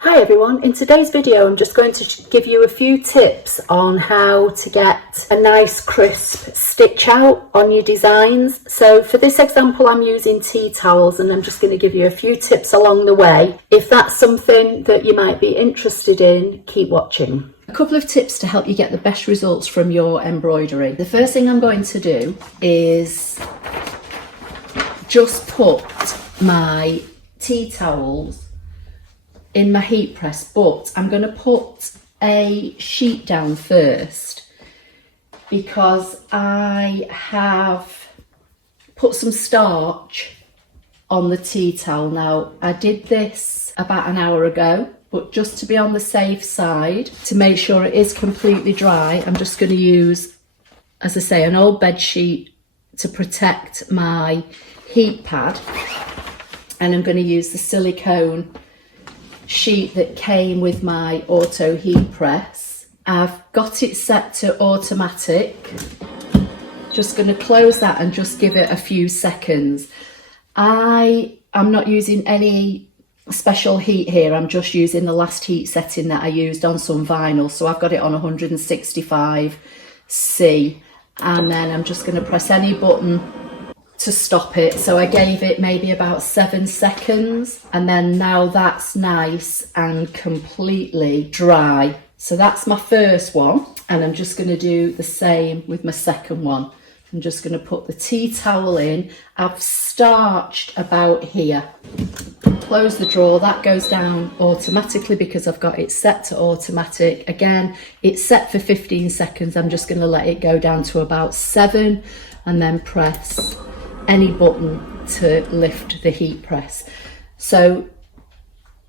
Hi everyone, in today's video I'm just going to give you a few tips on how to get a nice crisp stitch out on your designs. So for this example I'm using tea towels and I'm just going to give you a few tips along the way. If that's something that you might be interested in, keep watching. A couple of tips to help you get the best results from your embroidery. The first thing I'm going to do is just put my tea towels in my heat press, but I'm going to put a sheet down first because I have put some starch on the tea towel. Now I did this about an hour ago, but just to be on the safe side, to make sure it is completely dry, I'm just going to use, as I say, an old bed sheet to protect my heat pad, and I'm going to use the silicone sheet that came with my auto heat press. I've got it set to automatic. Just going to close that and just give it a few seconds. I am not using any special heat here. I'm just using the last heat setting that I used on some vinyl. So I've got it on 165C, and then I'm just going to press any button to stop it. So I gave it maybe about 7 seconds, and then now that's nice and completely dry. So that's my first one, and I'm just going to do the same with my second one. I'm just going to put the tea towel in. I've starched about here. Close the drawer, that goes down automatically because I've got it set to automatic. Again, it's set for 15 seconds. I'm just going to let it go down to about 7 and then press any button to lift the heat press. So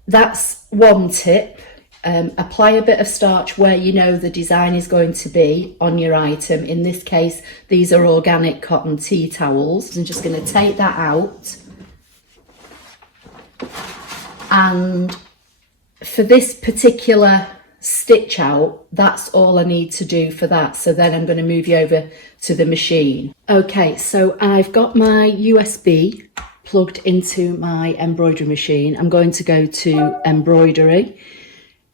that's one tip. Apply a bit of starch where you know the design is going to be on your item. In this case, these are organic cotton tea towels. I'm just going to take that out. And for this particular stitch out, that's all I need to do for that. So then I'm going to move you over to the machine. Okay, so I've got my USB plugged into my embroidery machine. I'm going to go to Embroidery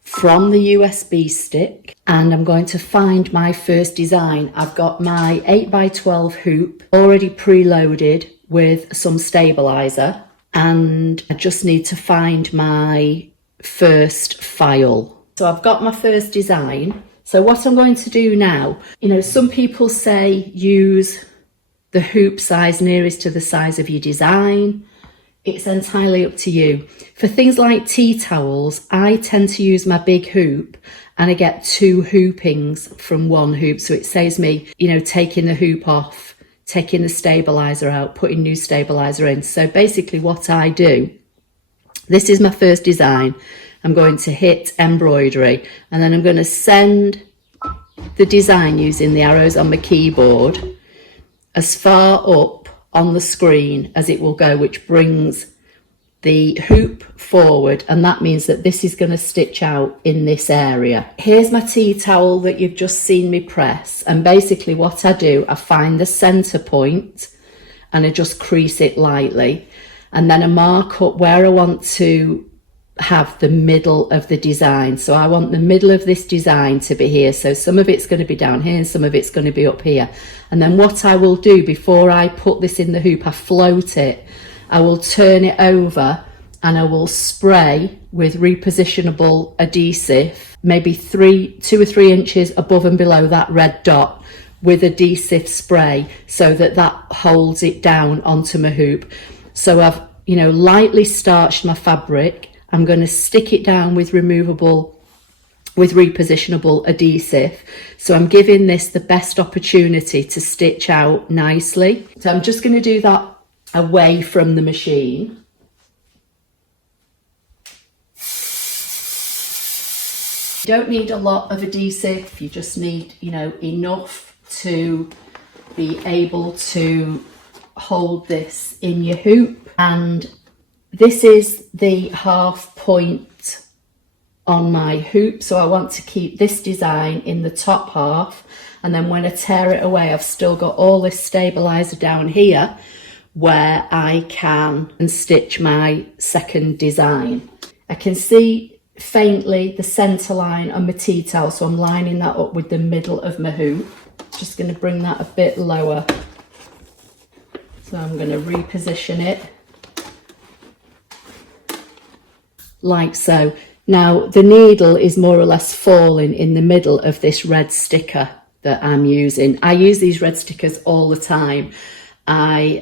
from the USB stick, and I'm going to find my first design. I've got my 8x12 hoop already preloaded with some stabilizer, and I just need to find my first file. So I've got my first design. So what I'm going to do now, you know, some people say use the hoop size nearest to the size of your design. It's entirely up to you. For things like tea towels, I tend to use my big hoop, and I get 2 hoopings from one hoop. So it saves me, you know, taking the hoop off, taking the stabilizer out, putting new stabilizer in. So basically what I do, this is my first design. I'm going to hit embroidery, and then I'm going to send the design using the arrows on my keyboard as far up on the screen as it will go, which brings the hoop forward, and that means that this is going to stitch out in this area. Here's my tea towel that you've just seen me press, and basically what I do, I find the center point and I just crease it lightly, and then I mark up where I want to have the middle of the design. So I want the middle of this design to be here. So some of it's going to be down here and some of it's going to be up here. And then what I will do before I put this in the hoop, I float it. I will turn it over and I will spray with repositionable adhesive, maybe 2 or 3 inches above and below that red dot with adhesive spray, so that that holds it down onto my hoop. So I've, you know, lightly starched my fabric. I'm going to stick it down with repositionable adhesive. So I'm giving this the best opportunity to stitch out nicely. So I'm just going to do that away from the machine. You don't need a lot of adhesive. You just need, you know, enough to be able to hold this in your hoop. And this is the half point on my hoop, so I want to keep this design in the top half, and then when I tear it away I've still got all this stabilizer down here where I can stitch my second design. I can see faintly the centre line on my tea towel, so I'm lining that up with the middle of my hoop. Just going to bring that a bit lower. So I'm going to reposition it like so. Now the needle is more or less falling in the middle of this red sticker that I'm using. I use these red stickers all the time. I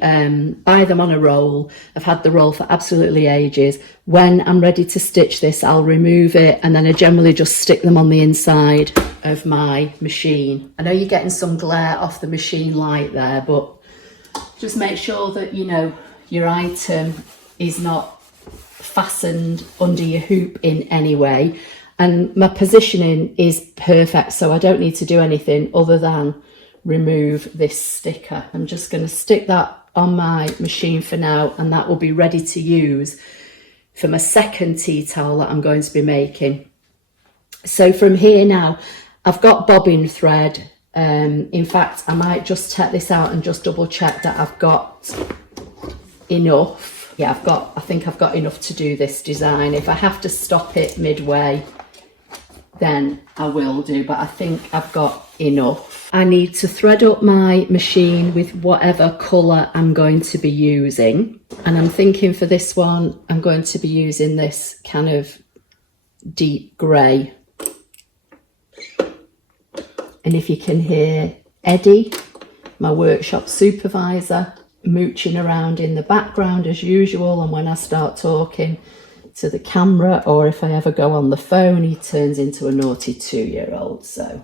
buy them on a roll. I've had the roll for absolutely ages. When I'm ready to stitch this, I'll remove it, and then I generally just stick them on the inside of my machine. I know you're getting some glare off the machine light there, but just make sure that, you know, your item is not fastened under your hoop in any way. And my positioning is perfect, so I don't need to do anything other than remove this sticker. I'm just going to stick that on my machine for now, and that will be ready to use for my second tea towel that I'm going to be making. So from here now, I've got bobbin thread. In fact, I might just take this out and just double check that I've got enough. Yeah, I think I've got enough to do this design. If I have to stop it midway, then I will do, but I think I've got enough. I need to thread up my machine with whatever colour I'm going to be using, and I'm thinking for this one I'm going to be using this kind of deep grey. And if you can hear Eddie, my workshop supervisor, mooching around in the background as usual, and when I start talking to the camera, or if I ever go on the phone, he turns into a naughty 2-year-old. So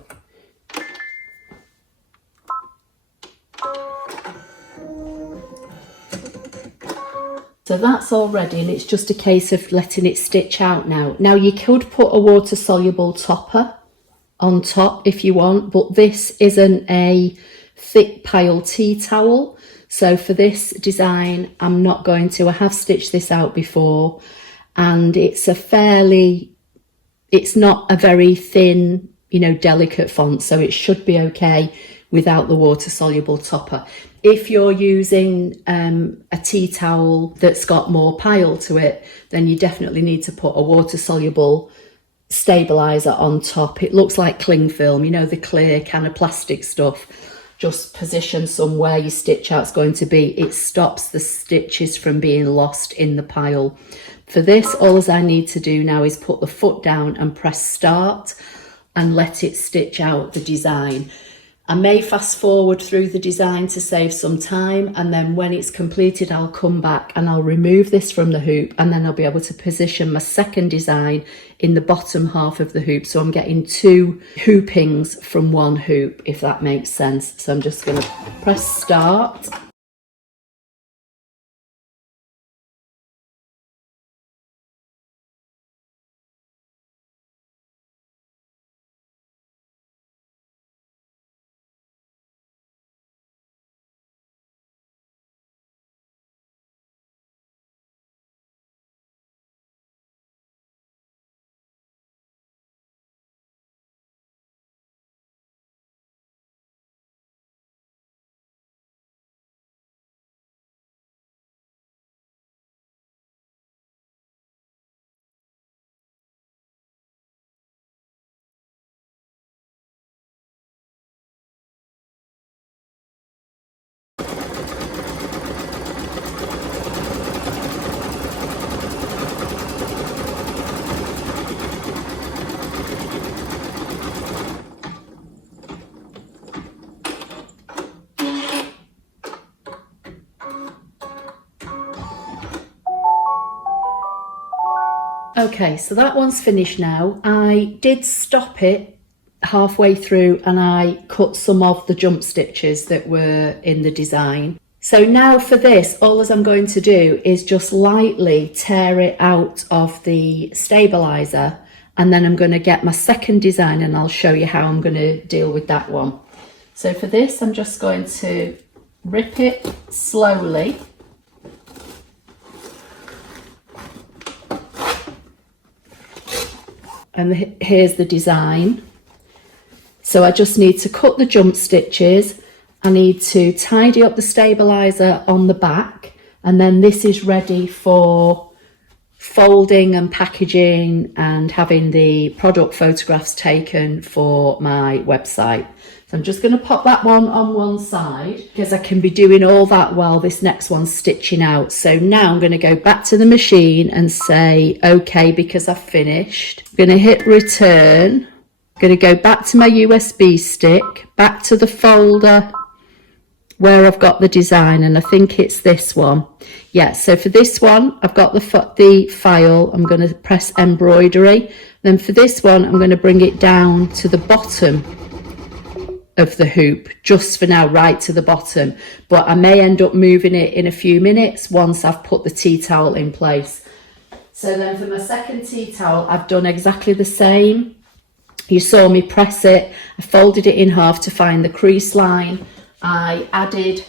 that's all ready, and it's just a case of letting it stitch out now. Now you could put a water soluble topper on top if you want, but this isn't a thick pile tea towel, so for this design I'm not going to. I have stitched this out before, and it's not a very thin, you know, delicate font, so it should be okay without the water soluble topper. If you're using a tea towel that's got more pile to it, then you definitely need to put a water soluble stabilizer on top. It looks like cling film, you know, the clear kind of plastic stuff. Just position somewhere your stitch out's going to be. It stops the stitches from being lost in the pile. For this, all I need to do now is put the foot down and press start and let it stitch out the design. I may fast forward through the design to save some time, and then when it's completed I'll come back and I'll remove this from the hoop, and then I'll be able to position my second design in the bottom half of the hoop, so I'm getting 2 hoopings from one hoop, if that makes sense. So I'm just going to press start. Okay, so that one's finished now. I did stop it halfway through and I cut some of the jump stitches that were in the design. So now for this, all I'm going to do is just lightly tear it out of the stabilizer, and then I'm going to get my second design and I'll show you how I'm going to deal with that one. So for this, I'm just going to rip it slowly. And here's the design. So I just need to cut the jump stitches. I need to tidy up the stabilizer on the back, and then this is ready for folding and packaging and having the product photographs taken for my website. So I'm just going to pop that one on one side because I can be doing all that while this next one's stitching out. So now I'm going to go back to the machine and say okay because I've finished. I'm going to hit return. I'm going to go back to my USB stick, back to the folder where I've got the design, and I think it's this one. Yeah, so for this one I've got the file. I'm going to press embroidery. Then for this one I'm going to bring it down to the bottom of the hoop, just for now, right to the bottom, but I may end up moving it in a few minutes once I've put the tea towel in place. So then for my second tea towel I've done exactly the same. You saw me press it, I folded it in half to find the crease line, I added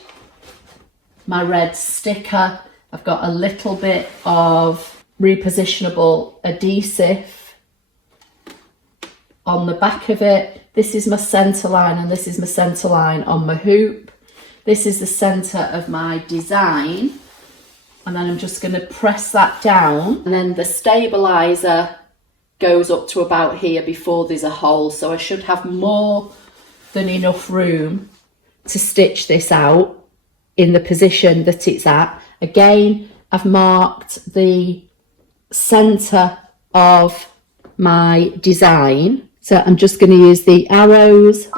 my red sticker, I've got a little bit of repositionable adhesive on the back of it. This is my centre line and this is my centre line on my hoop. This is the centre of my design, and then I'm just going to press that down, and then the stabiliser goes up to about here before there's a hole, so I should have more than enough room to stitch this out in the position that it's at. Again, I've marked the centre of my design. So I'm just going to use the arrows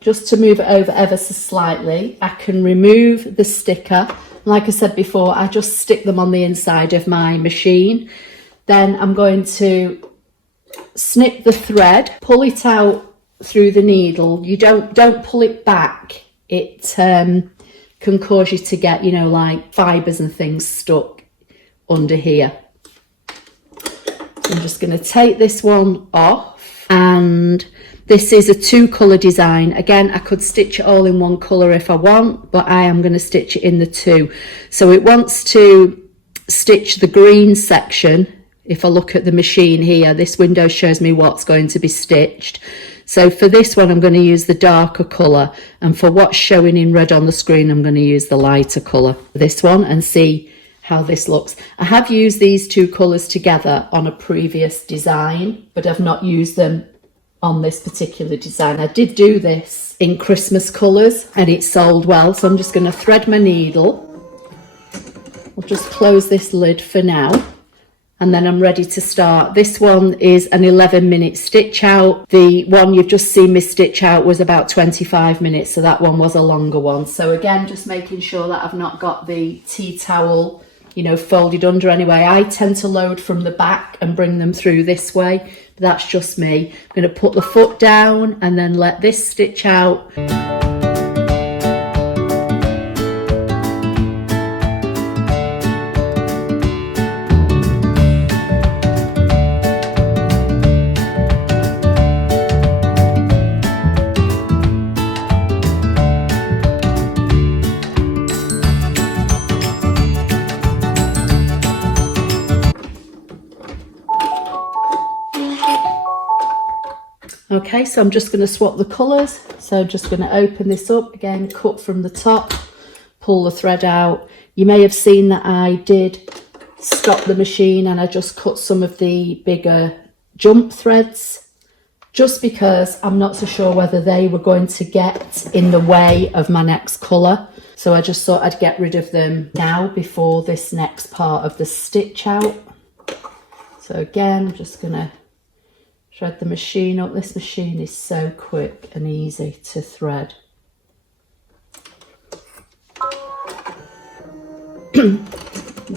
just to move it over ever so slightly. I can remove the sticker. Like I said before, I just stick them on the inside of my machine. Then I'm going to snip the thread, pull it out through the needle. You don't pull it back. It can cause you to get, you know, like fibres and things stuck under here. I'm just going to take this one off, and this is a 2-colour design. Again, I could stitch it all in 1 colour if I want, but I am going to stitch it in the 2. So it wants to stitch the green section. If I look at the machine here, this window shows me what's going to be stitched. So for this one I'm going to use the darker colour, and for what's showing in red on the screen I'm going to use the lighter colour for this one, and see how this looks. I have used these 2 colours together on a previous design, but I've not used them on this particular design. I did do this in Christmas colours and it sold well, so I'm just going to thread my needle. I'll just close this lid for now, and then I'm ready to start. This one is an 11-minute stitch out. The one you've just seen me stitch out was about 25 minutes, so that one was a longer one. So again, just making sure that I've not got the tea towel, you know, folded under anyway. I tend to load from the back and bring them through this way, but that's just me. I'm going to put the foot down and then let this stitch out. Okay, so I'm just going to swap the colours. So I'm just going to open this up again, cut from the top, pull the thread out. You may have seen that I did stop the machine and I just cut some of the bigger jump threads, just because I'm not so sure whether they were going to get in the way of my next colour. So I just thought I'd get rid of them now before this next part of the stitch out. So again, I'm just going to thread the machine up. This machine is so quick and easy to thread.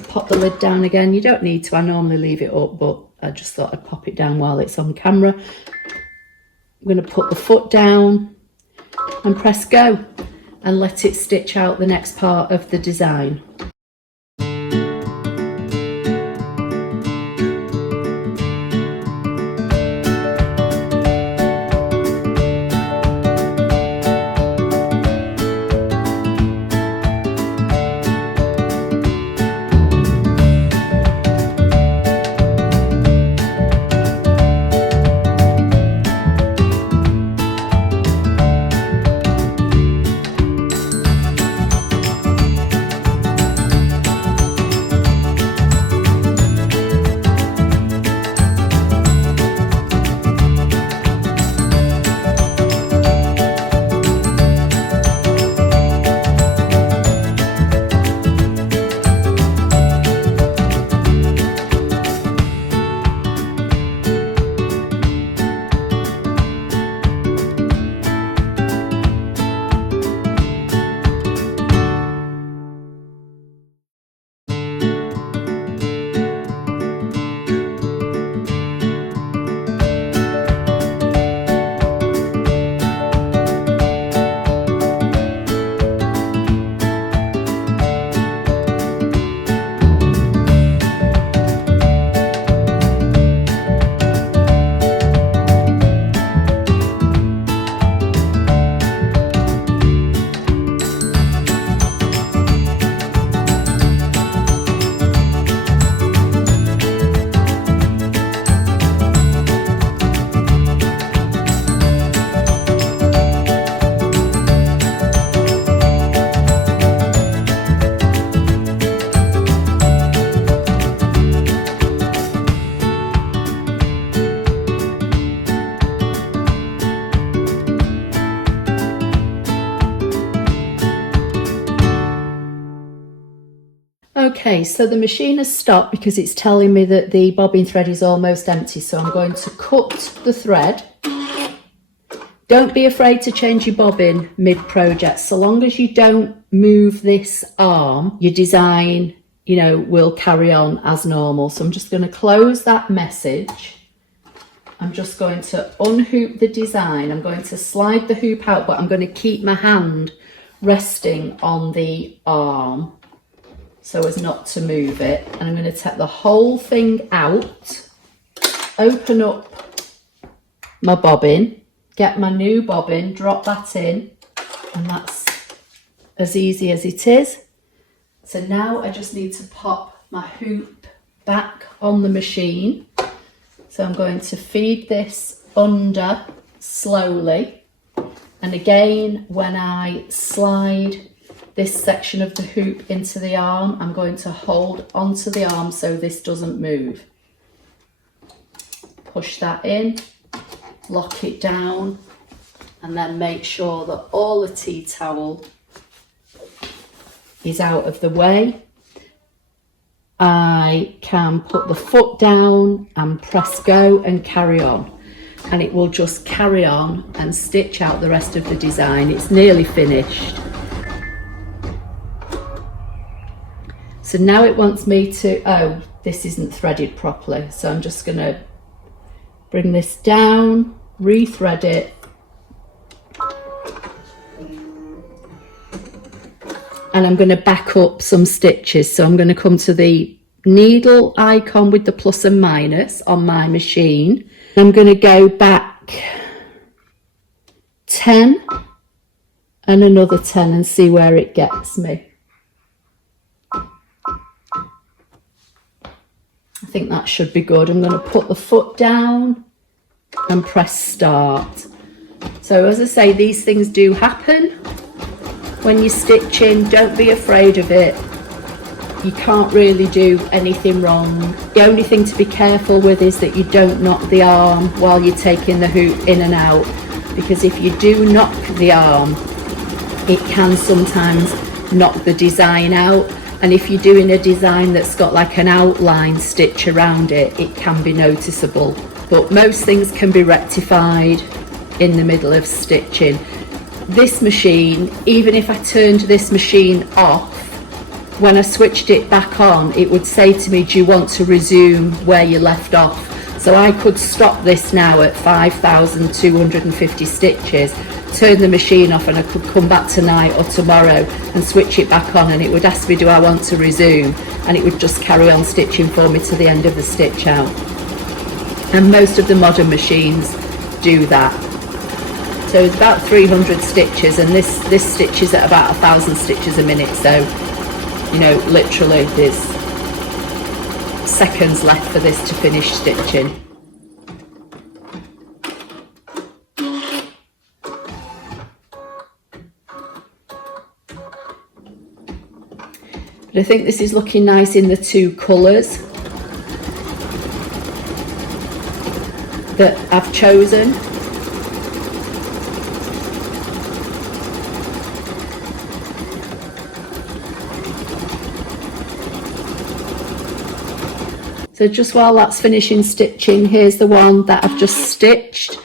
Pop the lid down again. You don't need to, I normally leave it up, but I just thought I'd pop it down while it's on camera. I'm going to put the foot down and press go and let it stitch out the next part of the design. Okay, so the machine has stopped because it's telling me that the bobbin thread is almost empty. So I'm going to cut the thread. Don't be afraid to change your bobbin mid-project. So long as you don't move this arm, your design, you know, will carry on as normal. So I'm just going to close that message. I'm just going to unhoop the design. I'm going to slide the hoop out, but I'm going to keep my hand resting on the arm so as not to move it. And I'm going to take the whole thing out, open up my bobbin, get my new bobbin, drop that in, and that's as easy as it is. So now I just need to pop my hoop back on the machine. So I'm going to feed this under slowly. And again, when I slide this section of the hoop into the arm, I'm going to hold onto the arm so this doesn't move. Push that in, lock it down, and then make sure that all the tea towel is out of the way. I can put the foot down and press go and carry on. And it will just carry on and stitch out the rest of the design. It's nearly finished. So now it wants me to, oh, this isn't threaded properly. So I'm just going to bring this down, rethread it. And I'm going to back up some stitches. So I'm going to come to the needle icon with the plus and minus on my machine. I'm going to go back 10 and another 10 and see where it gets me. I think that should be good. I'm going to put the foot down and press start. So as I say, these things do happen when you're stitching. Don't be afraid of it. You can't really do anything wrong. The only thing to be careful with is that you don't knock the arm while you're taking the hoop in and out, because if you do knock the arm, it can sometimes knock the design out. And if you're doing a design that's got like an outline stitch around it, it can be noticeable. But most things can be rectified in the middle of stitching. This machine, even if I turned this machine off, when I switched it back on, it would say to me, do you want to resume where you left off? So I could stop this now at 5,250 stitches, turn the machine off, and I could come back tonight or tomorrow and switch it back on, and it would ask me, do I want to resume? And it would just carry on stitching for me to the end of the stitch out. And most of the modern machines do that. So it's about 300 stitches, and this stitches at about 1,000 stitches a minute. So, you know, literally there's seconds left for this to finish stitching. But I think this is looking nice in the two colours that I've chosen. So just while that's finishing stitching, here's the one that I've just stitched.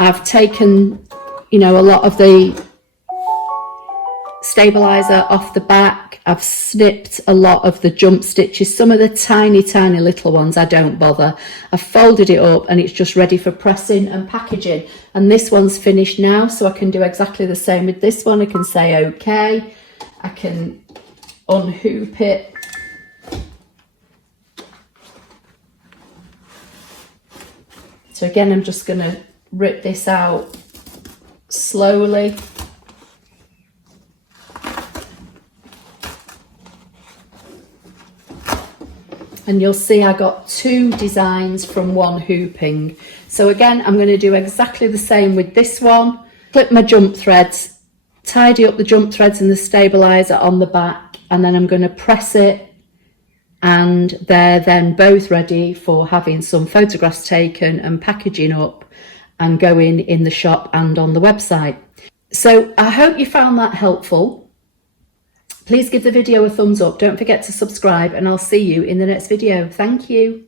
I've taken, you know, a lot of the stabilizer off the back. I've snipped a lot of the jump stitches. Some of the tiny little ones I don't bother. I've folded it up and it's just ready for pressing and packaging. And this one's finished now, so I can do exactly the same with this one. I can say okay. I can unhoop it. So again, I'm just going to rip this out slowly. And you'll see I got two designs from one hooping. So again, I'm going to do exactly the same with this one. Clip my jump threads, tidy up the jump threads and the stabilizer on the back, and then I'm going to press it, and they're then both ready for having some photographs taken and packaging up and going in the shop and on the website. So I hope you found that helpful. Please give the video a thumbs up. Don't forget to subscribe, and I'll see you in the next video. Thank you.